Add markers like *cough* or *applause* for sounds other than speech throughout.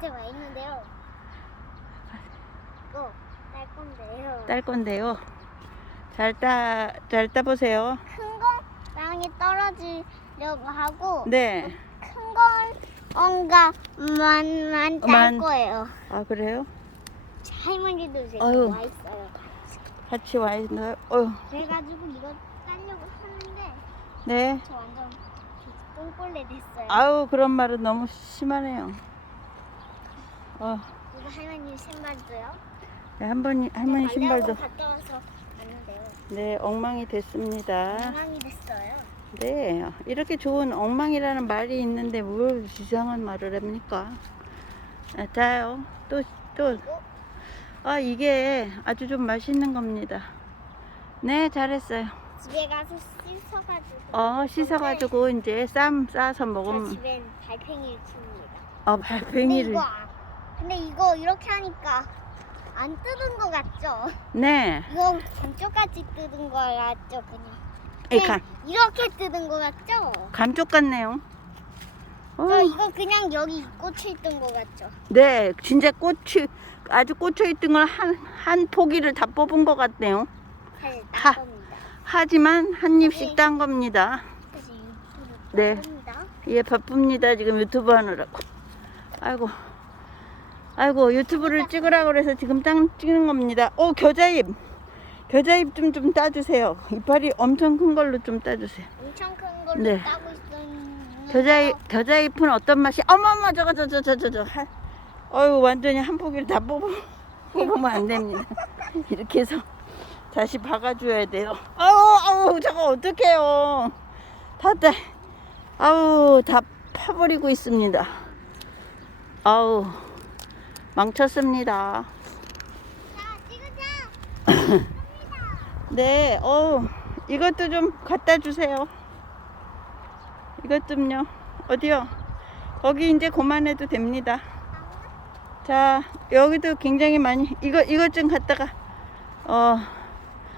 밭에 와 있는데요. 이거 딸 건데요. 딸 건데요. 잘 따, 잘 따보세요. 큰건 땅에 떨어지려고 하고 네. 큰건 on가만만 딸 만. 거예요. 아, 그래요? 할머니도 지금 아유. 와 있어요. 같이 와 있나요? 어, 그래가지고 이거 따려고 하는데 네. 저 완전 똥벌레 됐어요. 아우, 그런 말은 너무 심하네요. 어, 이거 할머니 신발도요. 네, 한 번, 할머니 신발도. 갔다 와서 왔는데요. 네, 엉망이 됐습니다. 엉망이 됐어요. 네, 이렇게 좋은 엉망이라는 말이 있는데 뭘 이상한 말을 합니까? 아, 자요, 또, 또, 아, 이게 아주 좀 맛있는 겁니다. 네, 잘했어요. 집에 가서 씻어가지고. 어, 씻어가지고 이제 쌈 싸서 저 먹으면, 집엔 달팽이를 키웁니다. 어, 발팽이를. 근데 이거 이렇게 하니까 안 뜯은 거 같죠? 네, 이거 감쪽같이 뜯은 거 같죠? 그냥. 이 그냥 감, 이렇게 뜯은 거 같죠? 감쪽 같네요. 어, 저 이거 그냥 여기 꽂혀 있던 거 같죠? 네, 진짜 꽃이, 아주 꽂혀 있던 걸 한, 한 포기를 다 뽑은 것 같네요. 사실 하. 겁니다. 하지만 한 입씩 딴 겁니다. 사실 유튜브 네. 딴 겁니다. 예, 바쁩니다. 지금 유튜브 하느라고. 아이고. 아이고, 유튜브를 찍으라고 그래서 지금 땅 찍는 겁니다. 오, 겨자잎. 겨자잎 좀, 좀 따주세요. 이파리 엄청 큰 걸로 좀 따주세요. 엄청 큰 걸로 네. 따고 있었는데 겨자잎, 겨자잎은 어떤 맛이, 어머머, 저거, 저, 저, 저, 저, 저. 하- 어유 완전히 한 포기를 다 뽑으, *laughs* 뽑으면 안 됩니다. *laughs* 이렇게 해서 다시 박아줘야 돼요. 아우, 아우, 저거 어떡해요. 다, 다, 아우, 다 파버리고 있습니다. 아우, 망쳤습니다. *coughs* 네, 어 이것도 좀 갖다 주세요. 이것 좀요. 어디요? 거기 이제 그만해도 됩니다. 자, 여기도 굉장히 많이 이거 이것 좀 갖다가 어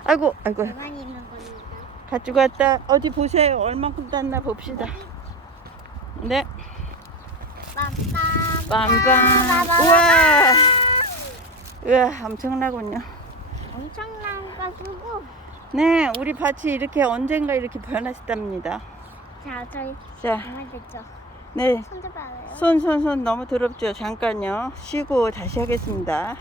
아이고 아이고. 가지고 왔다 어디 보세요. 얼만큼 땄나 봅시다. 네, 빰빰. 빰빰. 우와, 우와 엄청나군요. 엄청난 거 쓰고. 네, 우리 밭이 이렇게 언젠가 이렇게 변하셨답니다. 자 저희 자, 정말 됐죠. 네. 손 잡아요. 손, 손, 손 너무 더럽죠? 잠깐요. 쉬고 다시 하겠습니다.